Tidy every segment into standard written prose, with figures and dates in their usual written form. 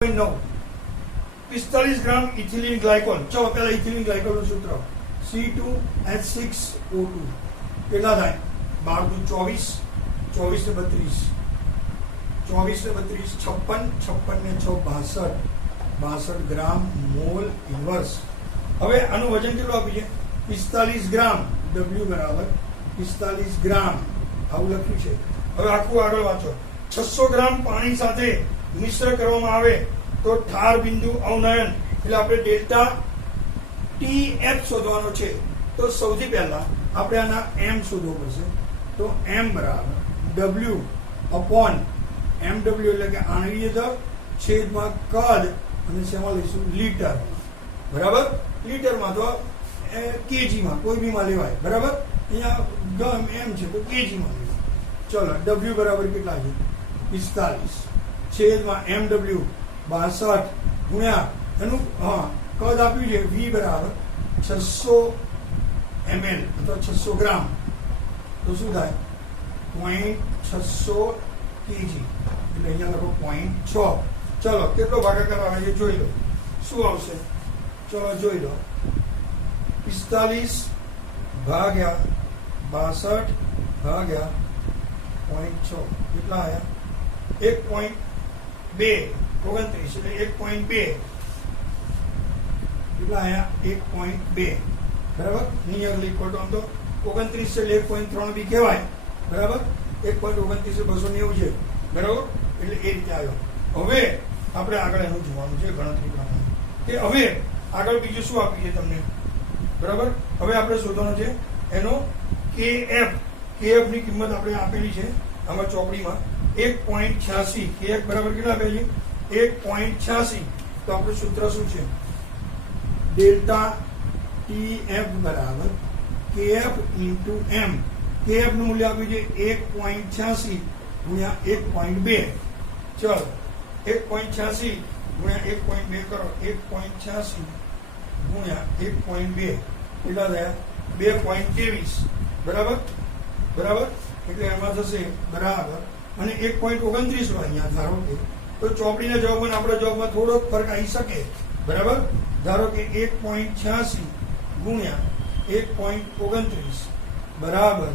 9 45 ગ્રામ ethylene glycol. ચલો પહેલા ethylene ગ્લાયકોલનું સૂત્ર C2H6O2 કેટલા થાય? 12 × 24 24 ને 32 56 ને 6 62 ગ્રામ મોલ ઇન્વર્સ. હવે આનું વજન કેટલું આપ્યું છે? 45 ગ્રામ. W બરાબર 45 ગ્રામ આવું લખ્યું છે. હવે આખું આગળ વાંચો. 600 ગ્રામ પાણી સાથે મિશ્ર કરવામાં આવે તો ઠાર બિંદુ અવનયન એટલે આપણે ડેલ્ટા TF શોધવાનો છે. તો સૌથી પહેલા આપણે આના m શોધવો પડશે. તો m બરાબર W અપોન MW એટલે કે આણવીય દર છેદમાં કદ અને શેમાં લઈશું? લીટર. બરાબર? લીટરમાં તો કેજીમાં કોઈ બીમાં લેવાય. બરાબર? અહીંયા ગમ m છે તો કેજીમાં લેવાય. ચલો W બરાબર કેટલા છે? 45 છેદમાં MW 62 ગુણ્યા એનું કદ આપ્યું છે V બરાબર 600 ml અથવા 600 ગ્રામ. તો શું થાય? 0.600 kg એટલે અહીંયા લખો 0.6. ચલો કેટલો ભાગાકાર આવે છે જોઈ લો. શું આવશે? ચલો જોઈ લો. 45 ભાગ્યા 62 ભાગ્યા 0.6 કેટલા આવ્યા? 1.2 29 એટલે 1.2 કેટલા આવ્યા? 1.2 બરાબર. નિયરલી ઇક્વલ ટુ આમ તો 29 એટલે 1.3 બી કહેવાય. બરાબર? 1.29 290 છે. બરાબર? એટલે એ રીતે આવ્યો. હવે આપણે આગળ એનું જોવાનું છે ગણતરી પ્રમાણે કે હવે આગળ બીજું શું આપ્યું છે તમને? બરાબર? હવે આપણે શોધવાનું છે એનો KF. KF ની કિંમત આપણે આપેલી છે આમાં ચોપડીમાં 1.86. KF બરાબર કેટલા આપેલી? 1.86. તો આપણું સૂત્ર શું છે? ડેલ્ટા TF બરાબર KF ઇન્ટુ M. KF નું મૂલ્ય આપ્યું છે 1.86 ગુણ્યા 1.2. ચલો 1.86 ગુણ્યા 1.2 કરો. 1.86 ગુણ્યા 1.2 કેટલા થયા? 2.23. બરાબર? બરાબર? એટલે એમાં થશે બરાબર. અને 1.29 નો અહીંયા ધારો કે તો ચોપડીના જવાબમાં આપણા જવાબમાં થોડોક ફરક આવી શકે. બરાબર? ધારો કે 1.86 ગુણ્યા 1.29 બરાબર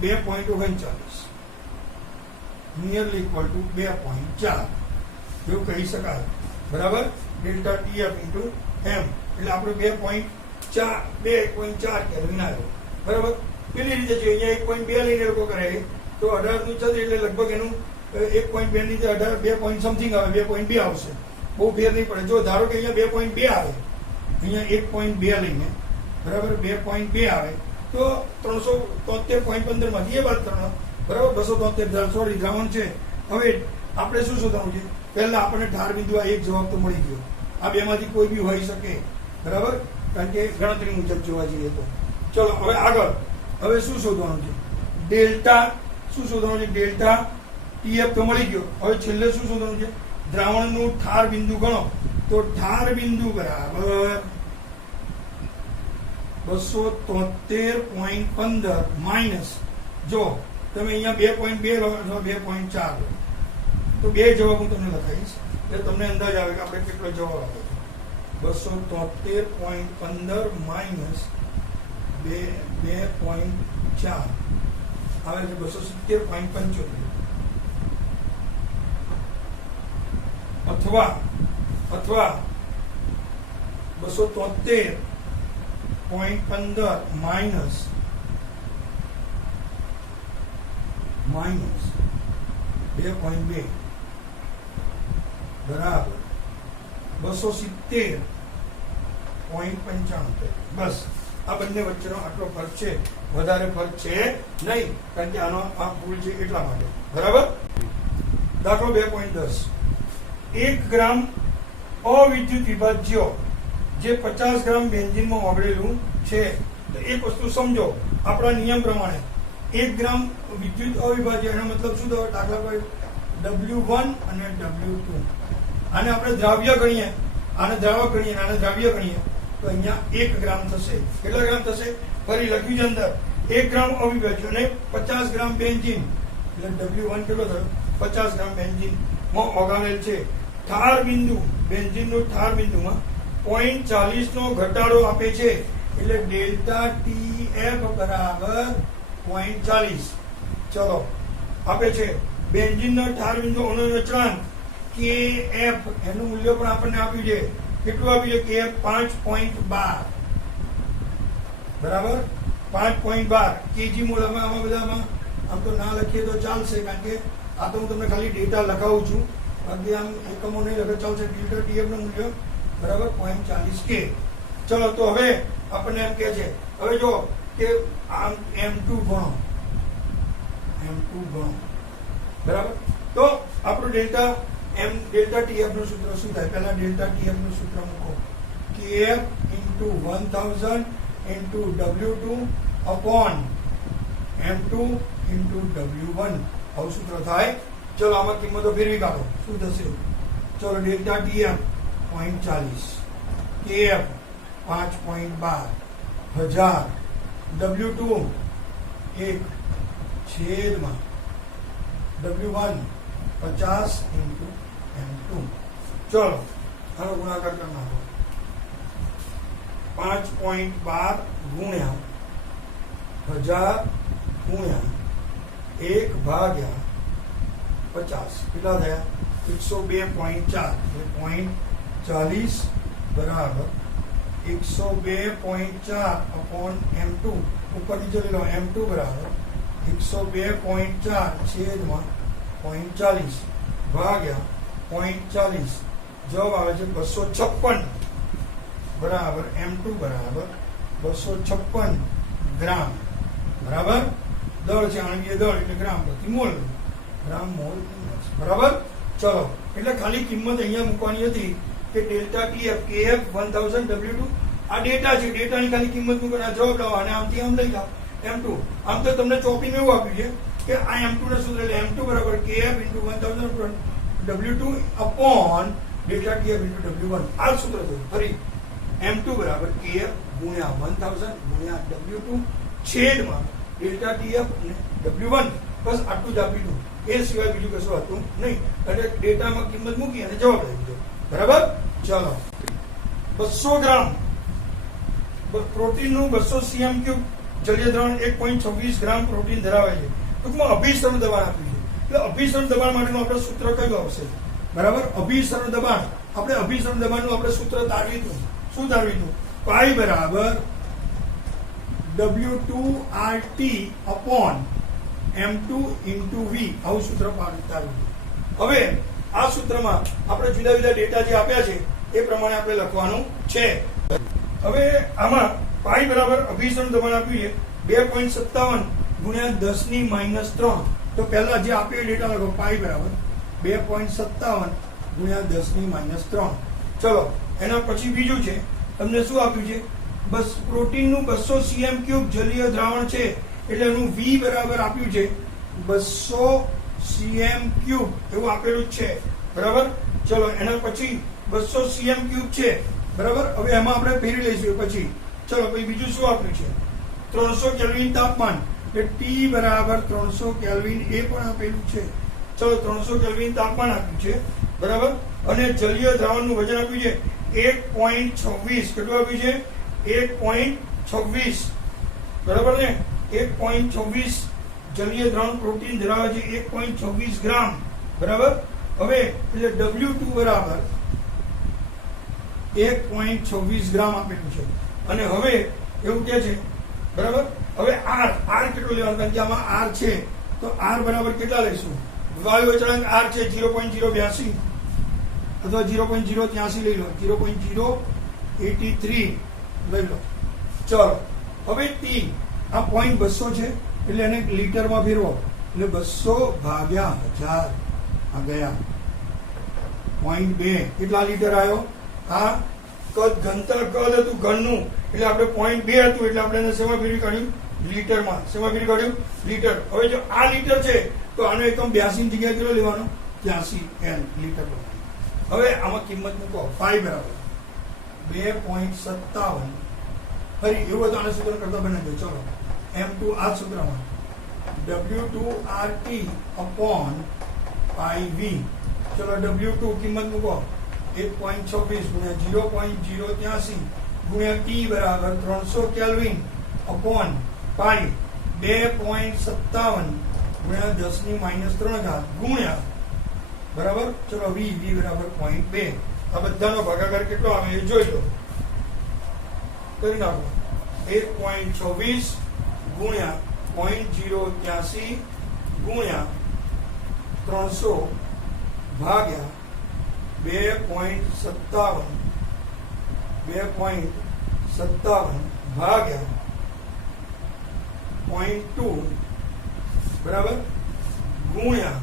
2.39 નિયરલી ઇક્વલ ટુ 2.4 એવું કહી શકાય. બરાબર? ડેલ્ટા TF ઇન્ટુ M એટલે આપણે 2.4 કેલ્વિન આવ્યો. બરાબર? પેલી રીતે છે અહીંયા 1.2 લઈને લોકો કરે તો 18 નું 6 એટલે લગભગ એનું 1.2 ની 18 2 પોઈન્ટ સમથિંગ આવે. 2.2 આવશે. બહુ ફેર નહીં પડે. જો ધારો કે અહીંયા 2.2 આવે, અહીંયા 1.2 લઈને બરાબર 2.2 આવે તો 373.15 માંથી એ બાદ કરવાનો. બરાબર? 273 સોરી દ્રાવણ છે. હવે આપણે શું શોધવાનું છે? પહેલા આપણને ઠાર બિંદુ આ એક જવાબ તો મળી ગયો. આ બે માંથી કોઈ બી હોઈ શકે. બરાબર? કારણ કે ગણતરી મુજબ જોવા જઈએ તો. ચલો હવે આગળ. હવે શું શોધવાનું છે? ડેલ્ટા શું શોધવાનું છે? ડેલ્ટા TF તો મળી ગયો. હવે છેલ્લે શું શોધવાનું છે? દ્રાવણનું ઠાર બિંદુ ગણો. તો ઠાર બિંદુ બરાબર 273.15 માઇનસ જો તમે અહીંયા 2.2 લો અથવા 2.4 લો તો બે જવાબ હું તમને લખાઈશ એટલે તમને અંદાજ આવે કે આપણે કેટલો જવાબ આવ્યો. 273.15 માઇનસ 2.4 આવે છે 270.75 અથવા 273.15 માઇનસ 2.2 બરાબર 270.95. બસ આ બંને વચ્ચેનો આટલો ફરક છે. વધારે ફરક છે નહીં કારણ કે આનો આ ભૂલ છે એટલા માટે. બરાબર? દાખલો 2.10. 1 ગ્રામ અવિદ્યુત વિભાજ્ય જે 50 ગ્રામ બેન્ઝીનમાં ઓગળેલું છે. તો એક વસ્તુ સમજો. આપણા નિયમ પ્રમાણે 1 ગ્રામ વિદ્યુત અવિભાજ્ય એનો મતલબ શું થયો? દાખલા પર W1 અને W2 આને આપણે દ્રાવ્ય ગણીએ, આને દ્રાવક ગણીએ, આને દ્રાવ્ય ગણીએ તો અહીંયા 1 ગ્રામ થશે. કેટલા ગ્રામ થશે? ફરી લખ્યું છે અંદર 1 ગ્રામ અવિભાજ્ય અને 50 ગ્રામ બેન્ઝીન એટલે W1 કેટલો થયો? 50 ગ્રામ બેન્ઝીન માં ઓગાળેલ છે. ઠાર બિંદુ બેન્ઝીનનું ઠાર બિંદુમાં 0.40 નો ઘટાડો આપે છે, એટલે ડેલ્ટા TF બરાબર 0.40. ચલો આપે છે બેન્ઝીનનો ઠાર બિંદુ અચળાંક KF, એનું મૂલ્ય પણ આપણને આપ્યું છે. કેટલું આપ્યું છે? KF 5.12 બરાબર 5.12 કેજી મોલ. આમાં બધામાં આમ તો ના લખીએ તો ચાલશે, કારણ કે આ તો હું તમને ખાલી ડેટા લખાવું છું, બાકી આમ એકમો નહીં લખે ચાલશે. ડેલ્ટા TF નું મૂલ્ય બરાબર 0.40 K. ચલો તો હવે આપણને એમ કહે છે, હવે જો કે આમ M2 ગણો બરાબર. તો આપણું ડેલ્ટા TF નું સૂત્ર શું થાય? પહેલા ડેલ્ટા TF નું સૂત્ર મૂકો. KF into 1000 into W2 upon M2 into W1. આવું સૂત્ર થાય. ચલો આમાં કિંમતો ફેરવી કાઢો. શું થશે? ચલો ડેલ્ટા TF 0.40, KF 5.12, 1000, W2 1 છેદમાં W1 50 into M2. ચલો આનો ગુણાકાર કરી નાખો. 5.12 ગુણ્યા 1000 ગુણ્યા 1 ભાગ્યા 50 કેટલા થયા? 102.4. 0.40 બરાબર 102.4 upon M2. ઉપરથી ચલી લો. M2 બરાબર 102.4 છેદમાં 0.40 ભાગ્યા 0.40. જવાબ આવે છે 256 બરાબર M2 બરાબર 256 ગ્રામ બરાબર. દળ છે આણવીય દળ એટલે ગ્રામ પ્રતિ મોલ, ગ્રામ મોલ બરાબર. ચલો એટલે ખાલી કિંમત અહીંયા મૂકવાની હતી કે ડેલ્ટા TF KF 1000 W2 આ ડેટા છે, ડેટાની ખાલી કિંમત મૂકવાના જવાબ લાવો અને આમથી આમ લઈ જાઓ M2. આમ તો તમને ચોપીને એવું આપ્યું છે કે આ M2 ને સૂત્ર એટલે M2 બરાબર KF into 1000 W2 upon delta TF into W1. આ સૂત્ર થયું. ફરી M2 બરાબર KF ગુણ્યા 1000 ગુણ્યા W2 છેદમાં ડેલ્ટા TF અને W1. બસ આટલું જ આપ્યું, એ સિવાય બીજું કશું હતું નહીં. એટલે ડેટામાં કિંમત મૂકી અને જવાબ લઈ દીધો બરાબર. ચલો 200 ગ્રામ પ્રોટીનનું 200 cm3 જલીય દ્રાવણ 1.26 ગ્રામ પ્રોટીન ધરાવે છે. ટૂંકમાં અભિસરણ દબાણ આપ્યું છે, એટલે અભિસરણ દબાણ માટેનું આપણે સૂત્ર કયું આવશે? બરાબર અભિસરણ દબાણ. આપણે અભિસરણ દબાણનું આપણે સૂત્ર તારવ્યું હતું. શું તારવ્યું હતું? પાઈ બરાબર W2RT upon M2 into V. આવું સૂત્ર તારવ્યું. હવે આ સૂત્રમાં આપણે જુદા જુદા ડેટા જે આપ્યા છે એ પ્રમાણે આપણે લખવાનું છે. હવે આમાં પાઈ બરાબર અભિસરણ દબાણ આપ્યું છે 2.57 ગુણ્યા 10⁻³ તો પહેલા જે આપ્યો ડેટા લખો. પાઈ બરાબર 2.57 ગુણ્યા 10⁻³. ચલો એના પછી બીજું છે, તમને શું આપ્યું છે? બસ પ્રોટીનનું 200 cm3 જલીય દ્રાવણ છે, એટલે એનું V બરાબર આપ્યું છે 200 cm3 એવું આપેલું જ છે બરાબર. ચલો એના પછી 200 cm3 છે બરાબર. હવે એમાં આપણે ફેરવી લઈશું પછી. ચલો પછી બીજું શું આપ્યું છે? 300 કેલ્વિન તાપમાન, એટલે T બરાબર 300 કેલ્વિન એ પણ આપેલું છે. ચલો 300 કેલ્વિન તાપમાન આપ્યું છે બરાબર. અને જલીય દ્રાવણનું વજન આપ્યું છે 1.26. કેટલું આપ્યું છે? 1.26 બરાબર ને. 1.26 જલીય દ્રાવણ પ્રોટીન ધરાવે છે 1.26 ગ્રામ બરાબર. હવે એટલે W2 બરાબર 1.26 ગ્રામ આપેલું છે. અને હવે એવું કે છે બરાબર. હવે R કેટલું લેવાનું? કારણ કે આમાં R છે તો R બરાબર કેટલા લઈશું? વાયુ અચળાંક R છે 0.082 અથવા 0.083 લઈ લો. 0.083 લઈ લો. ચલો હવે T આ 0.200 છે એટલે એને લીટરમાં ફેરવો, એટલે 200 ભાગ્યા 1000 આ ગયા 0.2. કેટલા લીટર આવ્યો? આ કદ ઘનતા કદ હતું ઘનનું, એટલે આપણે 0.2 હતું એટલે આપણે એને શેમાં ફેરવી કાઢ્યું? લીટરમાં. શેમાં ફેરવી કાઢ્યું? લીટર. હવે જો આ લીટર છે તો આનો એકમ 82 ની જગ્યાએ કેટલો લેવાનો? 83 L લીટર. હવે આમાં કિંમત મૂકો. પાઈ બરાબર 2.57. ફરી એવું હતું આને સૂત્ર કરતા બનાવજો. ચલો M2 આ સૂત્રમાં W2RT upon પાઈ V. ચલો W2 કિંમત મૂકો 1.26 ગુણ્યા 0.083 ગુણ્યા T બરાબર 300 કેલ્વિન અપોન પાઈ 2.57 ગુણ્યા 10⁻³ ગુણ્યા બરાબર ચલો V બરાબર 0.2 આ બધાનો ભાગાકાર કેટલો આવે એ જોઈ લો કરી નાખો 1.26 ગુણ્યા 0.083 ગુણ્યા 300 ભાગ્યા 2.57 ભાગ્યા 0.2 બરાબર ગુણ્યા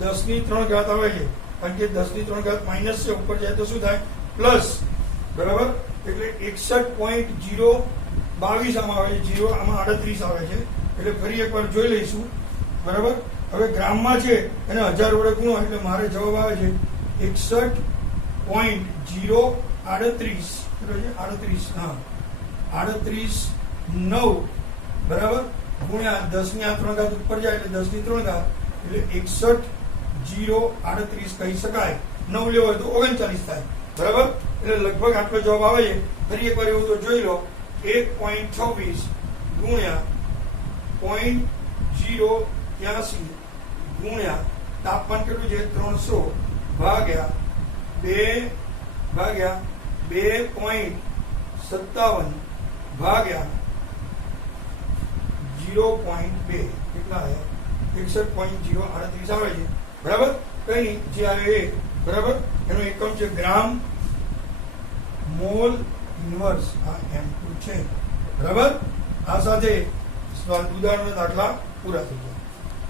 10⁻³ આવે છે કારણ કે 10⁻³ માઇનસ છે ઉપર જાય તો શું થાય પ્લસ બરાબર એટલે 61.022 આમાં આવે છે 0 આમાં 38 આવે છે એટલે ફરી એકવાર જોઈ લઈશું બરાબર હવે ગ્રામમાં છે એને 1000 વડે ગુણો એટલે મારે જવાબ આવે છે 61.038 હા 38.9 બરાબર ગુણ્યા 10⁻³ ઉપર જાય એટલે 10⁻³ એટલે 61.038 કહી શકાય 9 લેવો હોય તો 39 થાય બરાબર એટલે લગભગ આટલો જવાબ આવે છે ફરી એકવાર એવું તો જોઈ લો 1.26 ગુણ્યા 0.083 ગુણ્યા તાપમાન કેટલું છે 300 ભાગ્યા 2.57 ભાગ્યા 0.2 કેટલા આવ્યા 61.038 આવે છે બરાબર કઈ નહીં જે આવે એ બરાબર એનો એકમ છે ગ્રામ મોલ ઇન્વર્સ આ M2 છે બરાબર આ સાથે ઉદાહરણના દાખલા પૂરા થઈ ગયા.